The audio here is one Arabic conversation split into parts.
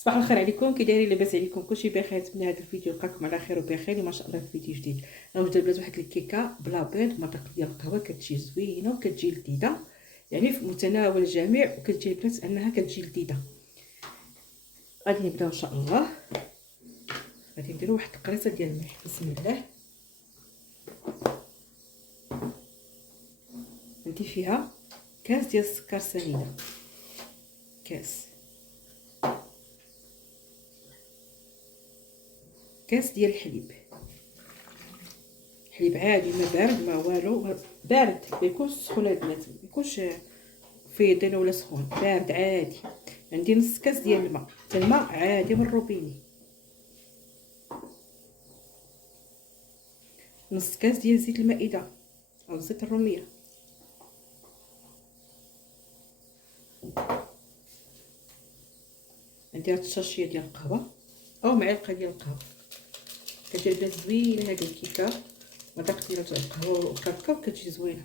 صباح الخير عليكم، كي دايرين؟ لاباس عليكم؟ كلشي بخير؟ نتمنى هذا الفيديو يلقاكم على خير وبخير. ما شاء الله في فيديو جديد. انا وجدت البنات واحد الكيكه بلا بيض مطيق ديال القهوه، كتجي زوينه وكتجي لذيذه، يعني في متناول الجميع، وكتجي البنات انها كتجي لذيذه. غادي نبداو ان شاء الله. غادي نديرو واحد القريصه ديال الملح. بسم الله. ندير فيها كاس ديال السكر سنيده، كاس ديال الحليب، حليب عادي، ما بارد ما والو، بارد ما يكونش سخون البنات، ما يكونش فيضان ولا سخون، بارد عادي. عندي نص كاس ديال الماء عادي من الروبيني، نص كاس ديال زيت المائده او زيت الروميه، عندي هاد الشاشيه ديال القهوه او معلقه ديال القهوه. كتجي بنات زوينه هاد الكيكه، مذاق ديال القهوه والكاكاو كتجي زوينه.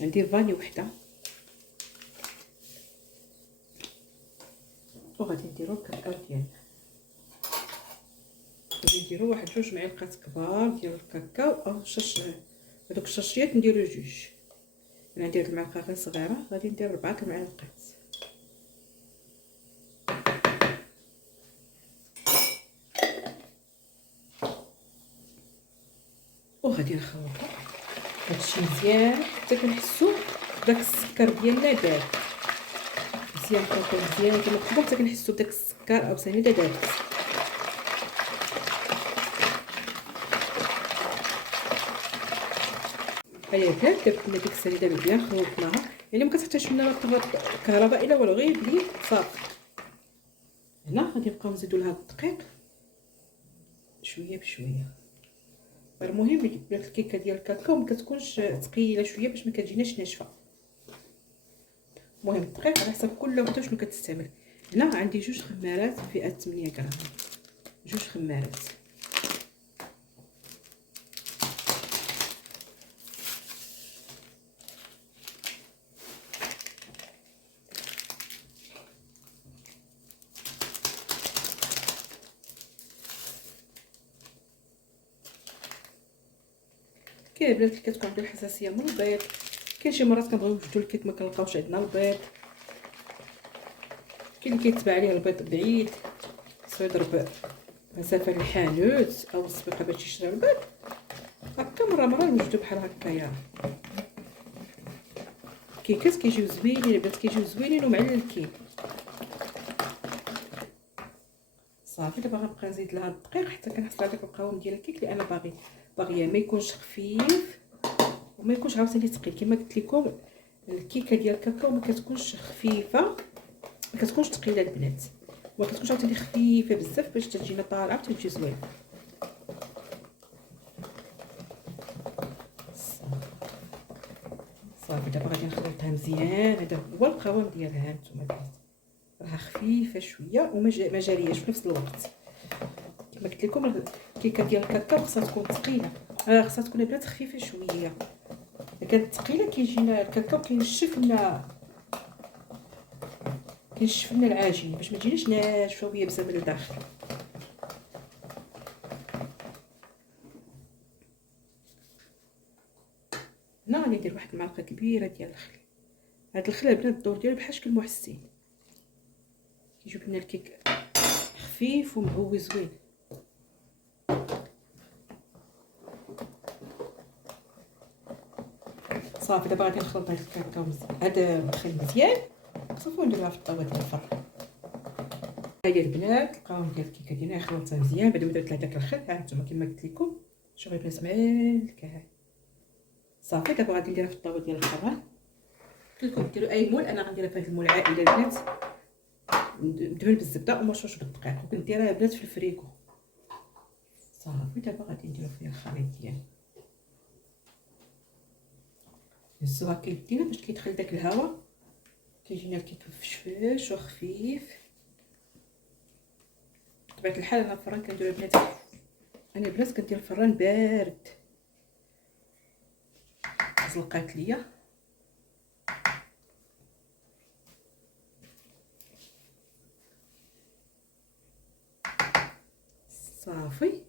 عندي فاني وحده، وغادي نديرو الكاكاو ديالنا. غادي نديرو واحد 2 معالق كبار ديال الكاكاو او هذوك الشاشيات نديرو 2. انا عندي هاد المعلقه غير صغيره، غادي ندير 4 المعالق. وغادي نخلطو هادشي مزيان حتى كنحسو داك السكر ديالنا داب مزيان، كنخلطو مزيان كما قبل حتى كنحسو بداك السكر او سنيده دابت. هيا دابت لنا ديك السنيده مزيان، خلطناها، يعني مكتحتاجش منا لا طبق كهربائي لا والو، غير بليد صافي. هنا غادي نبقاو نزيدو لها الدقيق شويه بشويه. المهم بنات الكيكه ديال الكاكاو ما كتكونش ثقيله شويه باش ما كتجيناش ناشفه. المهم الدقيق على حسب كل وحده شنو كتستعمل. هنا عندي 2 خمارات فئه 8 غرام، 2 خمارات. كاين البنات اللي كتكون عندهم حساسيه من البيض، كاين شي مرات كنبغيو نوجدوا الكيك ما كنلقاوش عندنا البيض، كاين اللي كيتباع عليه البيض بعيد، خصو يضرب مسافه للحانوت او السويقه باش يشري البيض. هكا مره نوجدوا بحال هكايا كيكات كيجيو زوينين البنات، كيجيو زوينين ومعللكين. صافي دابا غنبقى نزيد لها الدقيق حتى كنحصل على داك القوام ديال الكيك، اللي انا باغيه ما يكونش خفيف وما يكونش عاوتاني ثقيل. كما قلت لكم الكيكه ديال الكاكاو ما كتكونش خفيفه، ما كتكونش ثقيله البنات، وما كتكونش عاوتاني خفيفه بزاف باش تجينا طالعه وتجي زوينه. صافي دابا غادي نخلطها مزيان. هذا هو القوام ديالها، هانتوما البنات راها خفيفه شويه وما جارياش في نفس الوقت. كما قلت لكم الكيكه ديال الكاكاو خصها تكون ثقيله، خصها تكون البنات خفيفه شويه. الا كانت ثقيله كيجينا الكاكاو كينشف لنا العجين باش ما تجيناش ناشفه وهي بزاف من الداخل. هنا غادي ندير واحد المعلقه كبيره ديال الخل. هاد الخل البنات الدور ديالو بحال شكل محسن، كيجيب لنا الكيك خفيف ومهوي زوين. صافي دابا غادي نخلط هاد الكاكاو مزيان، هذا الخل مزيان، صافي ونديروها في الطاوه ديال الفرن. هاهي البنات القوام ديال الكيكه ديالنا خلطتها مزيان بعد ما درت لها داك الخل. ها نتوما كما قلت لكم شوفوا البنات مالكه. صافي دابا غادي نديرها في الطاوه ديال الفران. قلت لكم ديروا اي مول، انا غنديرها في هذا المول العائله البنات، مدهون بالزبده ومرشوش بالدقيق، وكنديرها البنات في الفريكو. صافي دابا غادي نديرو فيها الخليط ديالنا، نهزوها كيدينا باش كيدخل داك الهواء كيجينا الكيك مفشفش وخفيف. بطبيعه الحال انا الفران كنديرو البنات، انا البنات كندير الفران بارد. زلقات ليا صافي.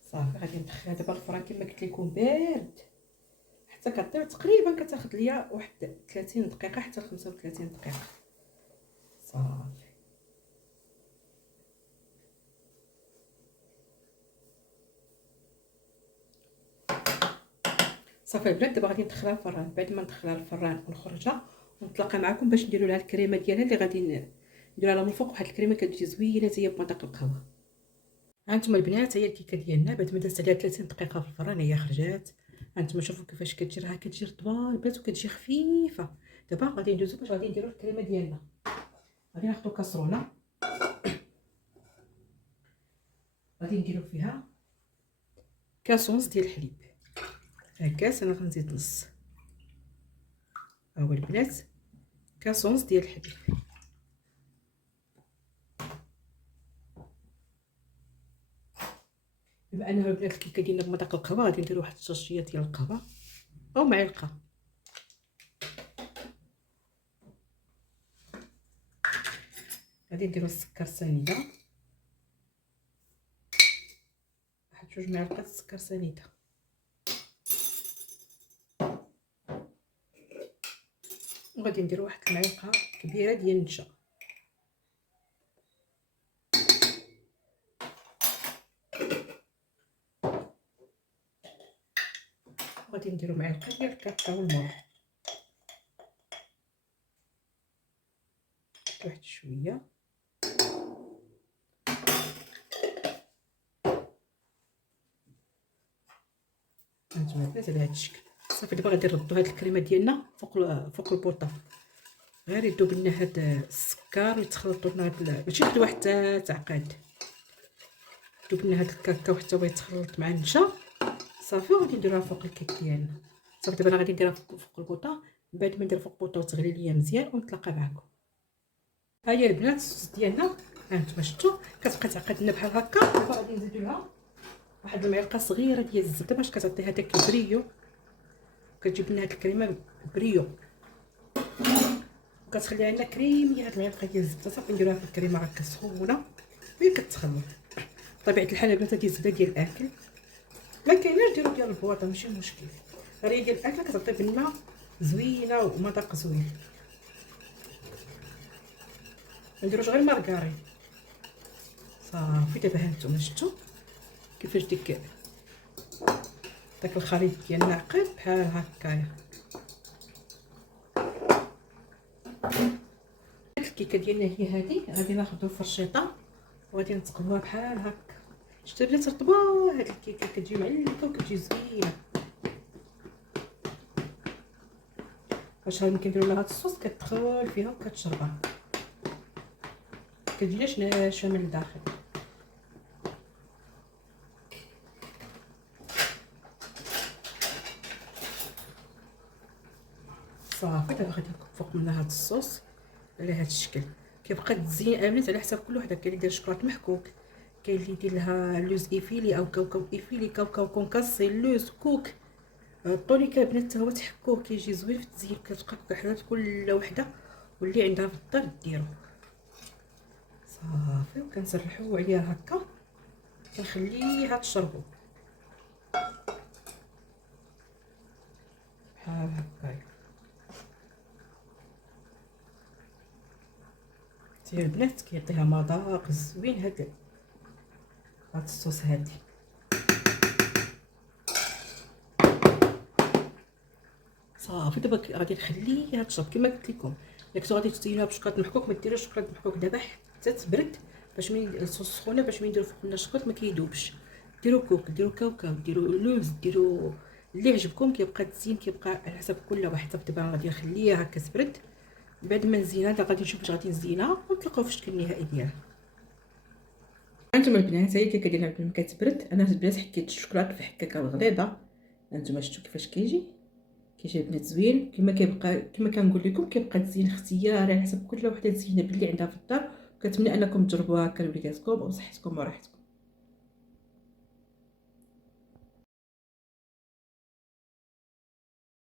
صافي غادي ندخلها دابا الفران كما قلت لكم بارد حتى كطيب. تقريبا كتاخذ ليا واحد 30 دقيقه حتى 35 دقيقه. صافي صافي البنات. دابا غادي ندخلها الفران. بعد ما ندخلها الفران ونخرجها ونتلاقى معكم باش نديروا لها الكريمه ديالها اللي غادي نديرها لها من الفوق. واحد الكريمه كتجي زوينه زي بمذاق القهوه. هانتوما البنات هي الكيكه ديالنا بعد ما دازت عليها 30 دقيقه في الفران هي خرجات. هانتوما شوفوا كيفاش كتجي، راه كتجي رطبه البنات وكتجي خفيفه. دابا غادي ندوزو باش غادي نديروا الكريمه ديالنا. غادي ناخذوا كاسرونه غادي نديروا فيها كاس ونص ديال الحليب. كاس انا غنزيد نص. ها هو البنات كاس ونص ديال الحليب. بما انه البنات الكيكه ديالنا بمذاق القهوه غادي نديروا واحد الشاشيه ديال القهوه او معلقه. غادي نديروا السكر سنيده، واحد 2 معالق السكر سنيده. وغادي نديروا واحد المعلقه كبيره ديال النشا. غادي نديروا معلقه ديال الكاكاو المر. واحد شويه هانتوما البنات على هذا الشكل. صافي دابا غادي نردوا هاد الكريمه ديالنا فوق البوطه. غير يذوب لنا هاد السكر ويتخلطوا لنا هاد ماشي واحد واحد تعقاد. يذوب لنا هاد الكاكاو حتى هو يتخلط مع النشا. صافي وغادي نديروها فوق الكيك ديالنا. صافي دابا انا غادي نديرها فوق البوطه. بعد ما ندير فوق البوطه وتغلي ليا مزيان ونتلاقى معكم. ها هي البنات الصوص ديالنا. هانتوما شفتوا كتبقى تعقد لنا بحال هكا. دابا غادي نزيدو لها واحد المعلقه صغيره ديال الزبده باش كتعطي هذاك البريو. كتجيب لنا هاد الكريمه بريو وكتخليها لنا كريميه. هاد المعلقه ديال الزبده صافي نديروها في الكريمه هكا سخونه وهي كتخلط. بطبيعه الحال البنات هادي الزبده ديال الاكل ما كايناش ديروا ديال البواطه ماشي مشكل. غير هي ديال الاكل كتعطي لنا زوينه ومذاق زوين. منديروش غير مارغرين. صافي دابا هانتوما شفتوا كيفاش داك الخليط ديالنا عقيم بحال هكايا. الكيكه ديالنا هي هذه. غادي ناخذ فرشيطه وغادي نتقلبوها بحال هكا. شفتوا البنات رطبه هاد الكيكه كتجي معلكه وكتجي زوينه. باش غادي كنديروا لها هاد الصوص كتدخل فيها وكتشربها كتجيش ناشفه من الداخل. صافي دابا غادي نكب فوق منها هاد الصوص على هاد الشكل. كيبقى تزين البنات على حساب كل وحده. كاين اللي يدير شكلاط محكوك، كاين اللي يدير لها لوز ايفيلي او كاوكاو ايفيلي، كاوكاو كونكاسي، لوز كوك، الطونيكا البنات حتى هو تحكوه كيجي زوين في التزيين. كتبقى كحلات كل وحده واللي عندها في الدار ديرو. صافي وكنسرحوا عليها هكا كنخليها تشربوا بحال هكايا. حتى البنات كيعطيها مذاق زوين هاد الصوص هادي. صافي دابا غادي نخليها تشرب كما قلت لكم. الا كنتو غادي تزينوها بشوكولاط محكوك ما ديروش شوكولاط محكوك دابا حتى تبرد باش من الصوص سخونه باش من نديرو فوق منها الشوكولاط ما كيذوبش. ديروا كوك، ديروا كاوكاو، ديروا لوز، ديروا اللي عجبكم. كيبقى تزين كيبقى على حسب كل واحد. صافي دابا غادي نخليها هكا تبرد. بعد ما نزينها دابا غادي نشوف واش غادي نزينها ونتلاقاو في الشكل النهائي ديالها. هانتوما البنات هي الكيكه ديالنا قبل ما كتبرد. انا البنات حكيت الشوكولاط في الحكاكه الغليظه. هانتوما شفتوا كيفاش كيجي البنات زوين. كما كيبقى كما كنقول لكم كيبقى تزيين اختياري على حسب كل وحده تزينها باللي عندها في الدار. كنتمنى انكم تجربوها هكا لوليداتكم وصحتكم وراحتكم.